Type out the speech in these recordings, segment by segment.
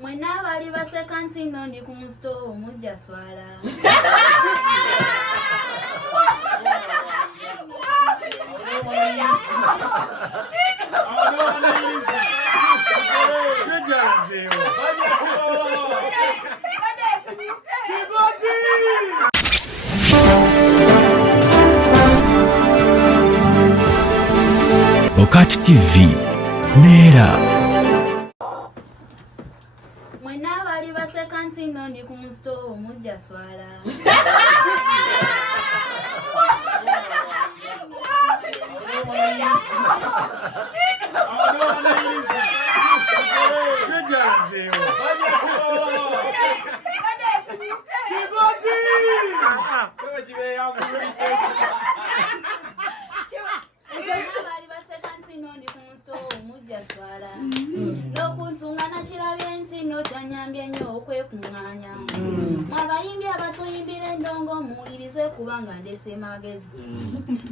Mwena bali baseka nti nno ndi ku musito mujja swaala. Okati TV Neera. Mwena bali baseka nti nno ndi ku musito mujja swaala. Lokunsungana kirabye nti no kyanyambye nnyo okwekuŋŋaanya. Mwabayimbi abatuyimbira endongo muwulirize kubanga ndese magezi.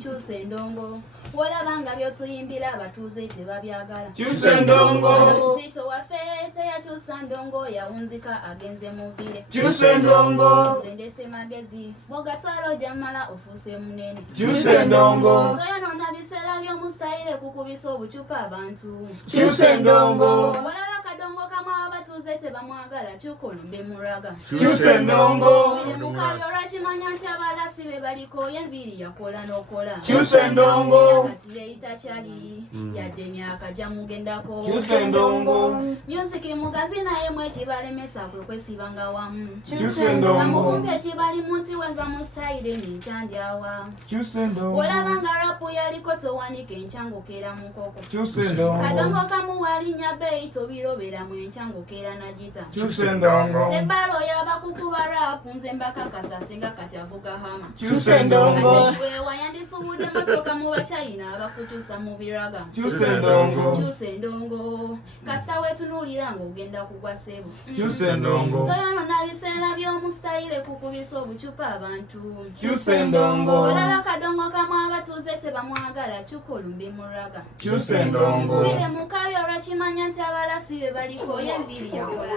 Kyusa endongo wolaba nga byotuyimbira abatuuze tebabyagala. Kyusa endongo Musito waffe teyakyusa ndongo yawunzika agenze muvire. Kyusa endongo Nze ndese magezi bw'ogatwala ojja mmala ofuuse munene. Kyusa endongo Toyonoona biseera by'omusitayire kukubisa obucupa abantu. Kyusa endongo Olaba kadongo kamu abatuuze tebamwagala kyukolumbe muraga. Kyusa endongo Wire mukabyo olwakimanya nti abalasi be baliko enviiri yakola n'okola. Kyusa endongo Kati yeeyita kyali yadde emyaka gyamugendako. Kyusa endongo Music mugazi naye mwe ekibalemesa kwe kwesibanga wamu. Kyusa endongo Bamukumpa ekibalimu nti weva mu sitayire n'ekyandyawa. Kyusa endongo Olaba nga rapu yaliko towanika enkyangokeera mu nkoko. Kyusa endongo Kadongo kamu walinnya bbeeyi tobirobera mu enkyangokeera nagita. Kyusa endongo Sebbalo yabakukuba rapu nze mbakakasa singa kati avuga hama. Kyusa endongo Ate kiweewa yandisuubudde motoka mu Bachina abakukyusa mu biraga. Kyusa endongo Kyusa endongo kasita weetunuulira ng'ogenda kugwa ssebo. Kyusa endongo Toyonoona biseera by'omu sitayire kukubisa obucupa abantu. Kyusa endongo Olaba kadongo kamu abatuuze tebamwagala kyukolumbe muraga. Kyusa endongo Wire mukabyo olwakimanya nti abalasi be baliko enviiri yakola.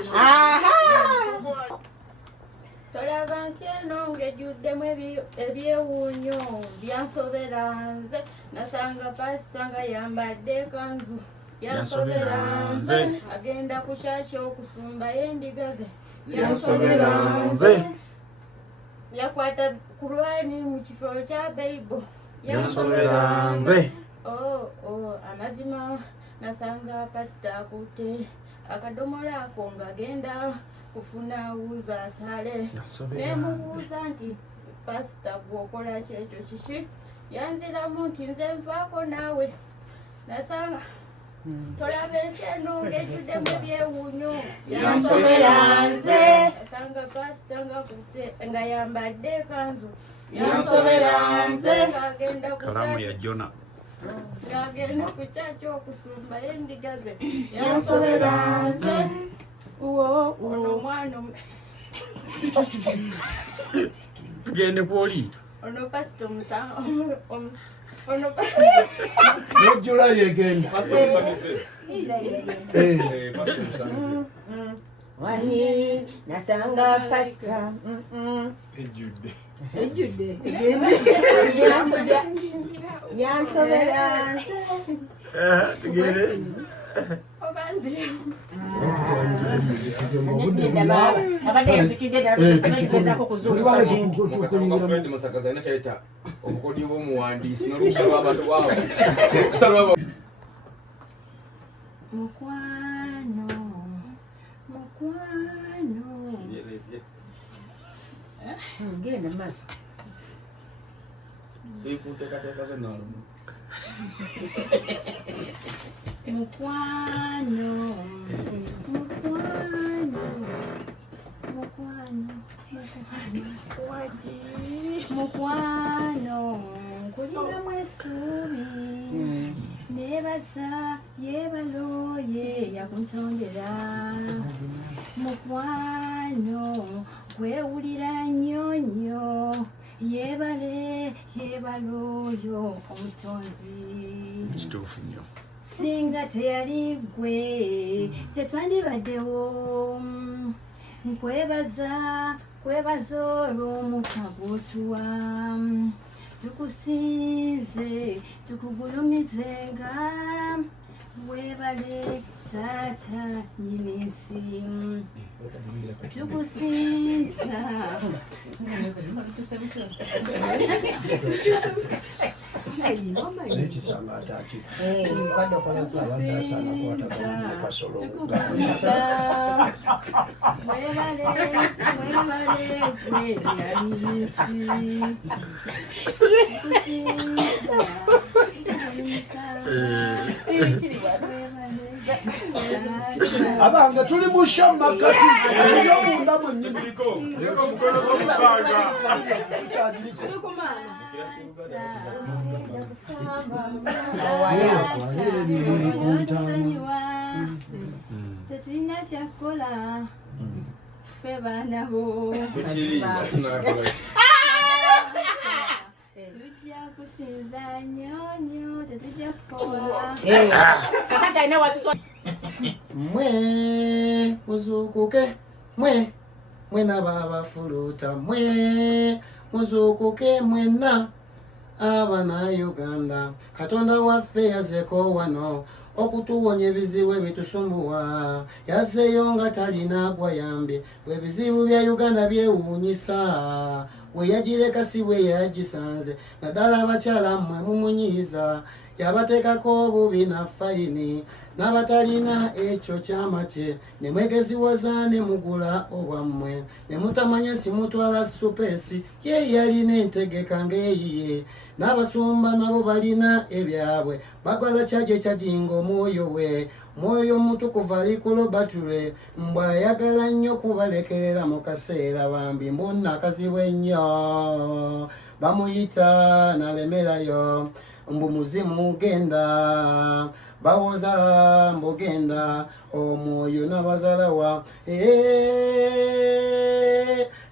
Tolaba nsi eno ng'ejjuddemu ebyewuunyo byansobera nze nasanga pasita nga yambadde ekanzu yansobera nze agenda ku kyaki okusumbayo endiga ze yansobera nze yakwata kulwani mu kifo kya Bayibbo yansobera nze amazima nasanga pasita akutte akadomola ako ng'agenda kufuna wuuza asale nemubuuza nti pasita gwokola kyekyo kiki yanziramu nti nze nvaako naawe nasanga tolaba ensi eno ng'ejjuddemu ebyewuunyo yansobera nze nasanga pasita nga yambadde ekanzu yansobera nze ng'agenda ku Kalamu kyaki ya Jona. ng'agenda ku kyaki okusumbayo endiga ze yansobera nze ono omwana Tugende kwoli. ono pasita Nojjula yegenda. wani nasanga pasita Ejjudde. yansobera nze Tugende. obanzi Abadde yazikidde ddala kuzuukusa kintu. Fred Masakaza alina kyayita obukodyo bw'omuwandiisi n'olukusa lw'abantu bwabo olukusa lw'abo mukwano Genda maaso. kunteekateeka zonna lumu mukwano nkulinamu essuubi neebaza yeebaloye yakuntondera mukwano kwewulira nnyo nnyo yeebaloyo omutonzi Kituufu nnyo. singa teyali gwe tetwandibaddewo nkwebaza olw'omukka gw'otuwa tukusinze tukugulumizenga weebale taata nyinisi tukusinza n'ekisanga ataki abange tuli musha makati yomunda mwennyini tetulina kyakukola ffe baana bo tujja kusinza nyonyo tetujja kukola mwe muzuukuke mwe mwena bafuluuta mwe muzuukuke mwenna abana Uganda Katonda waffe yazeko wano okutuwonya ebizibu ebitusumbuwa yazzeeyo nga talina gwayambye bwe bizibu bya Uganda byewuunyisa we yagireka si bwe yagisanze naddala abakyala mmwe mumunyiiza yabateekako obubi na fayini n'abatalina ekyo kyama kye ne mwegeziwaza ne mugula obwammwe ne mutamanya nti mutwala supeesi ye yalina entegeka ng'eyiye n'abasumba nabo balina ebyabwe bakola kyajyo ekyajinga omwoyo we mwoyo mutukuvu ali ku lobatule mbw ayagala nnyo kubalekerera mu kaseera bambi mbonna akazibu ennyo bamuyita nalemerayo mbu muzimu genda bawoza mbugenda omwoyo n'abazalawa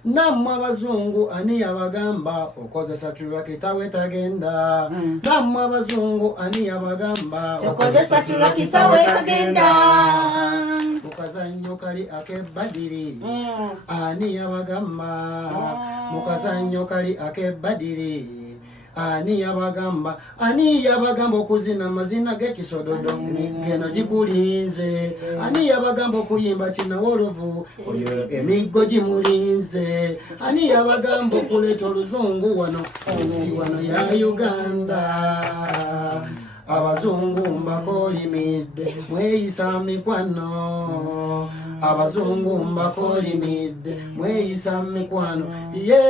nammwe abazungu ani yabagamba okozesa tulakita wetagenda nammwe abazungu ani yabagamba okozesa tulakita wetagenda mukazannyo kali ak'ebbadiri ani yabagamba mukazannyo kali ak'ebbadiri ani yabagamba okuzina amazina g'ekisododo geno gikulinze ani yabagamba okuyimba kinawolovu oyo emiggo gimulinze ani yabagamba okuleeta oluzungu wano ensi wano ya Uganda abazungu mbakolimidde mweyisa mikwano abazungu mbakolimidde mweyisa mikwano ye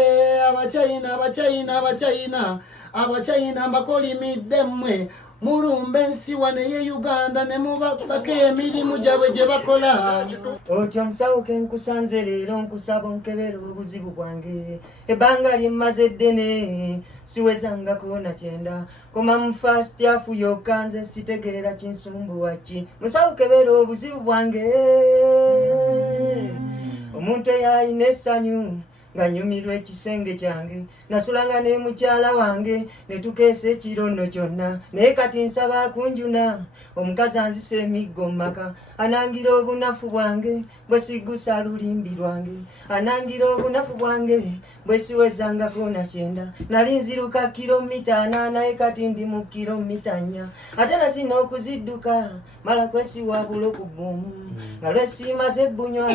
abachina mbakolimidde mmwe mulumbe ensi wano ye Uganda ne mubako emirimu gyabwe gye bakola otyo nsawo ke nkusanze leero nkusaba onkebera obuzibu bwange ebbanga limmaze eddene siwezangako na kyenda koma mu first half yokka nze sitegeera kinsumbuwa ki musawo kebera obuzibu bwange omuntu eyalina essanyu nga nyumirwa ekisenge kyange nasulanga ne mukyala wange ne tukeesa ekirono kyonna naye kati nsaba akunjuna omukazi anzisa emiggo mu maka anangira obunafu bwange bwe sigusa lulimbi lwange anangira obunafu bwange bwe siwezangako na kyenda nali nziruka kilomita 8 naye kati ndi mu kilomita 4 ate nasina okuzidduka mala kwesiwa bulo ku bbumu nga lwesiimaze ebbunywa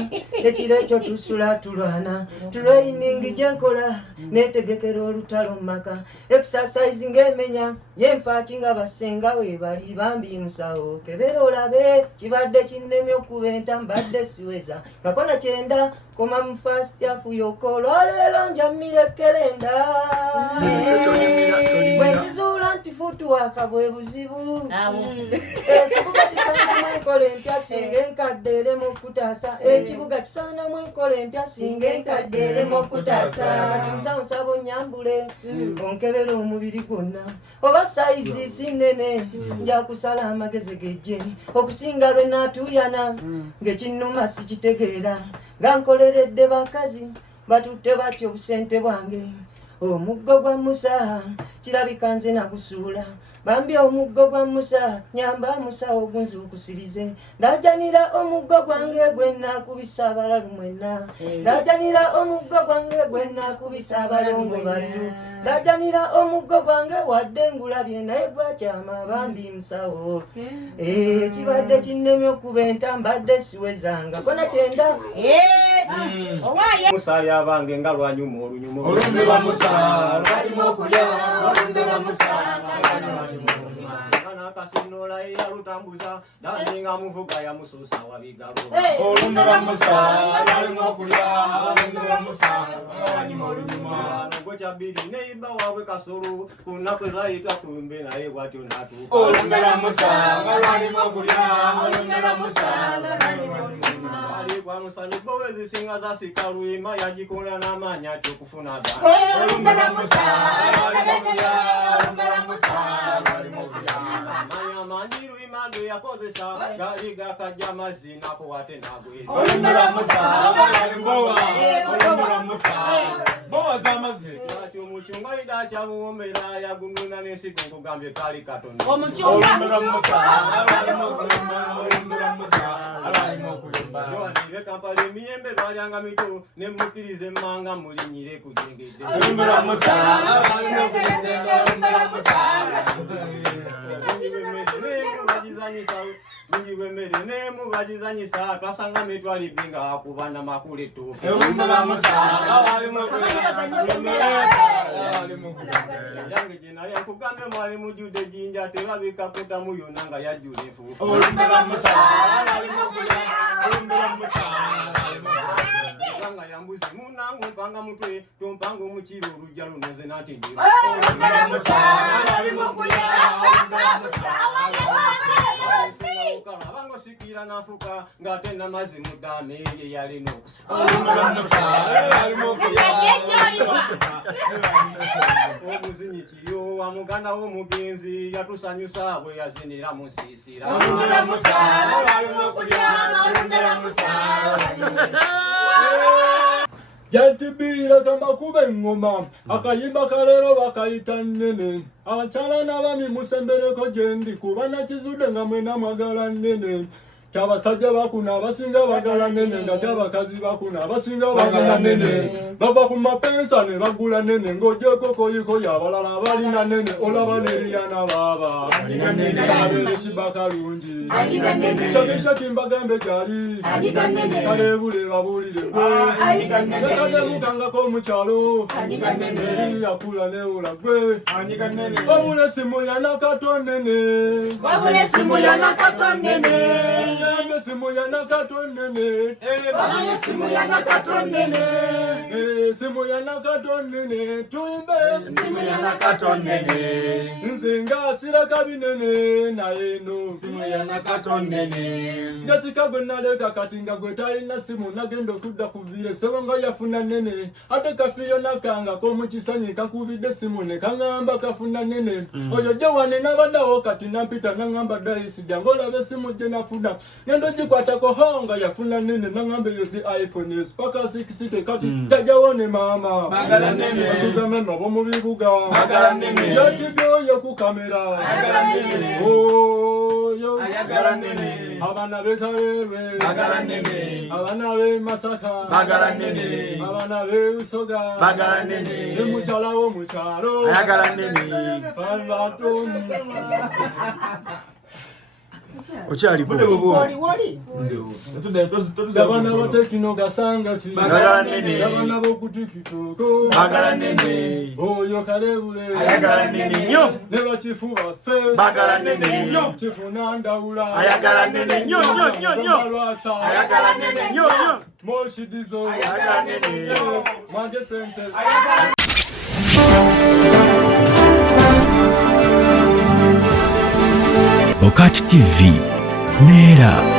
ekiro ekyo tusula tulwana training gyenkola netegekera olutalo maka exercise ng'emenya yenfa kinga basenga we bali bambi musawo kebera olabe kibadde kinnemye okuba enta mbadde siweza kakona kyenda koma mu first half yokola leero njamire kelenda bwekizuula nti futuwaka bwe buzibu ekibuga kisaanamu enkola empya singa enkadde eremu okutaasa ekibuga kisaanamu enkola empya singa enkadde eremu okutaasa kati musawo nsaba onyambule onkebera omubiri gwonna oba sayizi sinene nja kusala amagezi gejje okusinga lwe naatuyana ng'ekinnuma sikitegeera nga nkoleredde bakazi batutte batyo obusente bwange omuggo gwa Musa kirabika nze nagusuula bambi omuggo gwa Musa nyamba Musa ogunzukusirize ndajanira omuggo gwange gwenna kubisa abalalu mwenna ndajanira omuggo gwange gwenna kubisa abalongo baddu ndajanira omuggo gwange wadde ngulabye naye gwakyama bambi Musawo kibadde kinnemye okuba entambadde siwezanga kona kyenda Musa yabange nga lwanyuma olunyuma olumbe lwa Musa lwalimu okulya olumbe lwa Musa kasinola yalutambuza daninga muvuga ya mususa wabigalo olumbe lwa Musa lwalimu okulya olumbe lwa Musa lwalimu olunyuma ngo kyabiri Neyimbira wawe kasolo kunakwe zayitwa kumbe naye bwatyo natu olumbe lwa Musa lwalimu okulya olumbe lwa Musa lwalimu olunyuma ali kwa Musa ni bowe zisinga za sikalu ima yajikona na manya tukufunaga olumbe lwa Musa lwalimu okulya olumbe lwa Musa lwalimu okulya manya mandiru image yakozesa gali gakajja mazina ko wate nagwe olumbe lwa Musa lwalimu olumbe lwa Musa bowa z'amazzi omuchunga ida kyamuwomera yagununa n'ensigo nkugambye kali katonda olumbe lwa Musa lwalimu okulumba olumbe lwa Musa lwalimu okulumba yowanire kampala emiyembe lwalyanga mito nemukirize emmanga mulinyire kujengedde olumbe lwa Musa lwalimu okulumba olumbe lwa Musa mungi gwemmere nemubagizanyisa twasanga metwalibinga akubana makula ettooke olumbe lwa Musa lwalimu okulumba yange gyenali nkugambye mwali mujjudde jinja tebabika kutamu yonna nga yajjula enfuufu olumbe lwa Musa lwalimu okulya olumbe lwa Musa nga yambuzi munangu mpanga mutwe tompanga omukiro olujja lunoze nantinjiro olumbe lwa Musa lwalimu okulya olumbe lwa Musa abango sikira nafuka ng'ate namazzi muddaame ye yalina okusuka olumbe lwa Musa lwalimu okulya omuzinyi kiryo wa muganda w'omugenzi yatusanyusa bwe yazinira mu nsiisira olumbe lwa Musa lwalimu okulya olumbe lwa Musa Jantibira kamakuba engoma akayimba kalero bakayita nnene abakyala n'abaami musembereko gyendi kuba nakizude nga mwena mwagala nnene kyabasajja bakuna abasinga bagala nnene nga kyabakazi bakuna abasinga bagala nnene bava ku mapensa ne bagula nnene ng'ogyeko koyikoyo abalala abalina nnene olaba neriyana baaba kyabere kiba kalungi kyakisha kimbagambe gyali kalebule babuulire gwe nekademukangako omukyalo eri yakula newula gwe wabula simu yanakato nnene Wabule simu yanakato nnene. Yambe simu yanakato nnene Wabule simu yanakato nnene. simu yanakato nnene tumbe Simu yanakato nnene. nze ngaasira kabinene naye no simu yanakato nnene Jessica gwe naleka kati nga gwe talina simu nagenda okudda kuviire sebo nga yafuna nnene ate kafiyo nakangako mu kisanyi kakubidde simu ne kaŋŋamba kafuna nnene oyo gye wane nabaddawo kati nampita naŋŋamba dayisi jange olabe esimu gye nafuna ngendo gikwatako ho nga yafuna nnene naŋŋamba eyo zi iPhone spaka 60 kati tajjawo ne maama bagala nnene asigamema b'omu bibuga bagala nnene yatibye oyo ku kamera ayagala nnene oyo ayagala nnene abaana b'Ekalere bagala nnene abaana b'e Masaka bagala nnene abaana b'e Busoga bagala nnene ne mukyala w'omukyalo ayagala nnene Salvatoni okyali gabana batekino gasangati bagala nnene gabana b'okutikitoko bagala nnene oyo kalebule ayagala nnene nnyo ne bakifu baffe bagala nnene nnyo kifuna ndawula ayagala nnene nnyo nnyo nnyo nnyo Lwasa ayagala nnene nnyo nnyo Moshidizo ayagala nnene Manje sente Okati TV Nera